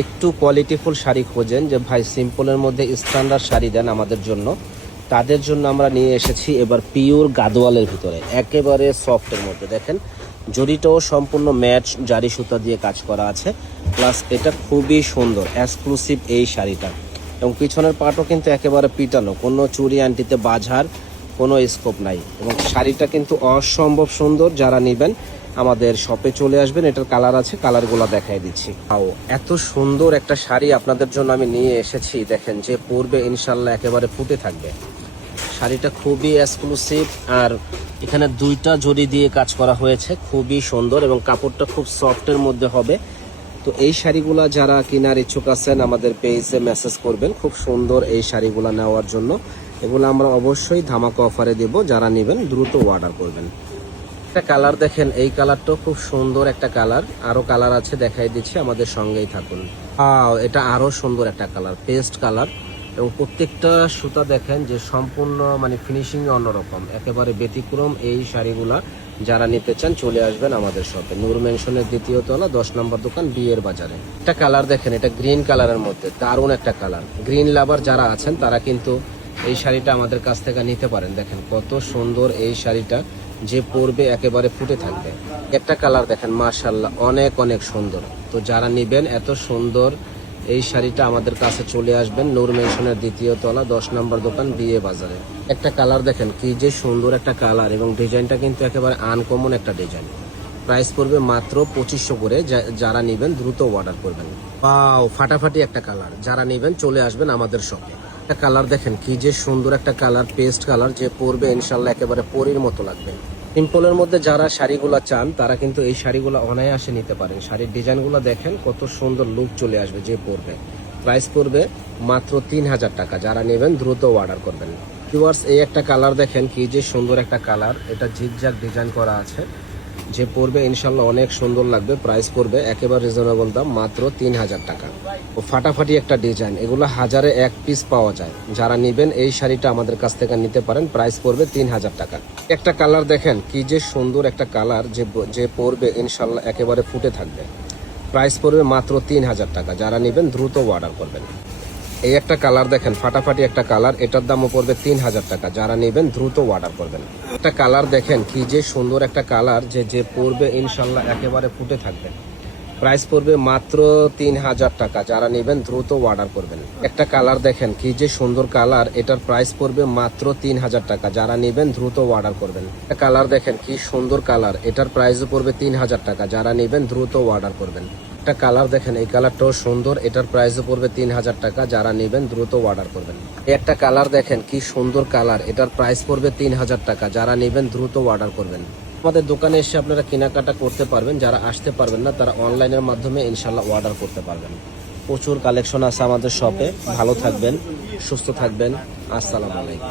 একটু কোয়ালিটিফুল শাড়ি খোঁজেন যে ভাই সিম্পলের মধ্যে স্ট্যান্ডার্ড শাড়ি দেন আমাদের জন্য, তাদের জন্য আমরা নিয়ে এসেছি এবার পিওর গাদোয়ালের ভিতরে একেবারে সফটের মধ্যে। দেখেন জরিটাও সম্পূর্ণ ম্যাচ জারি সুতা দিয়ে কাজ করা আছে, প্লাস এটা খুবই সুন্দর এক্সক্লুসিভ এই শাড়িটা। এবং পিছনের পাটও কিন্তু একেবারে পিটানো, কোনো চুরি আন্টিতে বাঝার কোনো স্কোপ নাই। এবং শাড়িটা কিন্তু অসম্ভব সুন্দর। যারা নেবেন আমাদের শপে চলে আসবেন। এটার কালার আছে, কালারগুলো দেখাই দিচ্ছি। এত সুন্দর একটা শাড়ি আপনাদের জন্য আমি নিয়ে এসেছি। দেখেন যে পরবে ইনশাল্লাহ একেবারে ফুটে থাকবে। শাড়িটা খুবই এক্সক্লুসিভ, আর এখানে দুইটা জরি দিয়ে কাজ করা হয়েছে, খুবই সুন্দর এবং কাপড়টা খুব সফটের মধ্যে হবে। তো এই শাড়িগুলা যারা কেনার ইচ্ছুক আছেন আমাদের পেজে মেসেজ করবেন খুব সুন্দর এই শাড়িগুলা নেওয়ার জন্য। এগুলো আমরা অবশ্যই ধামাকা অফারে দেব, যারা নেবেন দ্রুত অর্ডার করবেন। একটা কালার দেখেন, এই কালারটাও খুব সুন্দর একটা কালার। আরো কালার আছে দেখাই দিচ্ছি, আমাদের সঙ্গেই থাকুন। এটা আরো সুন্দর একটা কালার, পেস্ট কালার। এবং প্রত্যেকটা সুতা দেখেন যে সম্পূর্ণ ফিনিশিং অন্যরকম, একেবারে ব্যতিক্রম এই শাড়িগুলা। যারা নিতে চান চলে আসবেন আমাদের শপে, নূর মেনশনের 2য় তলা 10 নম্বর দোকান, বিয়ের বাজারে। একটা কালার দেখেন, এটা গ্রিন কালারের মধ্যে দারুণ একটা কালার। গ্রিন লাভার যারা আছেন তারা কিন্তু এই শাড়িটা আমাদের কাছ থেকে নিতে পারেন। দেখেন কত সুন্দর এই শাড়িটা, যে পরবে একেবারে ফুটে থাকবে। একটা কালার দেখেন, মাশাআল্লাহ অনেক অনেক সুন্দর। তো যারা নেবেন এত সুন্দর এই শাড়িটা আমাদের কাছে চলে আসবেন, নূর মেনশনের 2য় তলা 10 নম্বর দোকান, বিয়ে বাজারে। একটা কালার দেখেন কি যে সুন্দর একটা কালার, এবং ডিজাইনটা কিন্তু একেবারে আনকমন একটা ডিজাইন। প্রাইস পড়বে মাত্র 2500 করে। যারা নেবেন দ্রুত অর্ডার করবেন। ফাটাফাটি একটা কালার, যারা নেবেন চলে আসবেন আমাদের শপে। একটা কালার দেখেন কি যে সুন্দর একটা কালার, পেস্ট কালার, যে পরবে ইনশাল্লাহ একেবারে পরীর মতো লাগবে। সিম্পলের মধ্যে যারা শাড়িগুলো চান তারা কিন্তু এই শাড়িগুলো অনায়াসে নিতে পারেন। শাড়ির ডিজাইনগুলো দেখেন কত সুন্দর লুক চলে আসবে যে পরবে। প্রাইস পড়বে মাত্র 3000 টাকা। যারা নেবেন দ্রুত অর্ডার করবেন। ভিউয়ার্স, এই একটা কালার দেখেন কি যে সুন্দর একটা কালার, এটা ঝিকঝাক ডিজাইন করা আছে, যে পরবে ইনশাল্লাহ অনেক সুন্দর লাগবে। প্রাইস পড়বে একেবারে রিজনেবল দাম, মাত্র 3000 টাকা। ও ফাটাফাটি একটা ডিজাইন, এগুলো 1000-এ 1 পিস পাওয়া যায়। যারা নেবেন এই শাড়িটা আমাদের কাছ থেকে নিতে পারেন। প্রাইস পড়বে 3000 টাকা। একটা কালার দেখেন কি যে সুন্দর একটা কালার, যে পরবে ইনশাল্লাহ একেবারে ফুটে থাকবে। প্রাইস পড়বে মাত্র 3000 টাকা। যারা নেবেন দ্রুত অর্ডার করবেন। এই একটা কালার দেখেন, ফাটাফাটি একটা কালার, এটার দামও পড়বে 3000 টাকা। যারা নেবেন দ্রুত অর্ডার করবেন। একটা কালার দেখেন কি যে সুন্দর একটা কালার, যে পরবে ইনশাল্লাহ একেবারে ফুটে থাকবে। প্রাইস পড়বে মাত্র 3000 টাকা। যারা নেবেন দ্রুত অর্ডার করবেন। একটা কালার দেখেন কি যে সুন্দর কালার, এটার প্রাইস পড়বে মাত্র 3000 টাকা। যারা নেবেন দ্রুত অর্ডার করবেন। একটা কালার দেখেন কি সুন্দর কালার, এটার প্রাইসও পড়বে 3000 টাকা। যারা নেবেন দ্রুত অর্ডার করবেন। একটা কালার দেখেন, এই কালারটাও সুন্দর, এটার প্রাইসও পড়বে 3000 টাকা। যারা নেবেন দ্রুত অর্ডার করবেন। একটা কালার দেখেন কি সুন্দর কালার, এটার প্রাইস পড়বে 3000 টাকা। যারা নেবেন দ্রুত অর্ডার করবেন। আমাদের দোকানে এসে আপনারা কেনাকাটা করতে পারবেন। যারা আসতে পারবেন না তারা অনলাইনের মাধ্যমে ইনশাল্লাহ অর্ডার করতে পারবেন। প্রচুর কালেকশন আছে আমাদের শপে। ভালো থাকবেন, সুস্থ থাকবেন। আসসালামু আলাইকুম।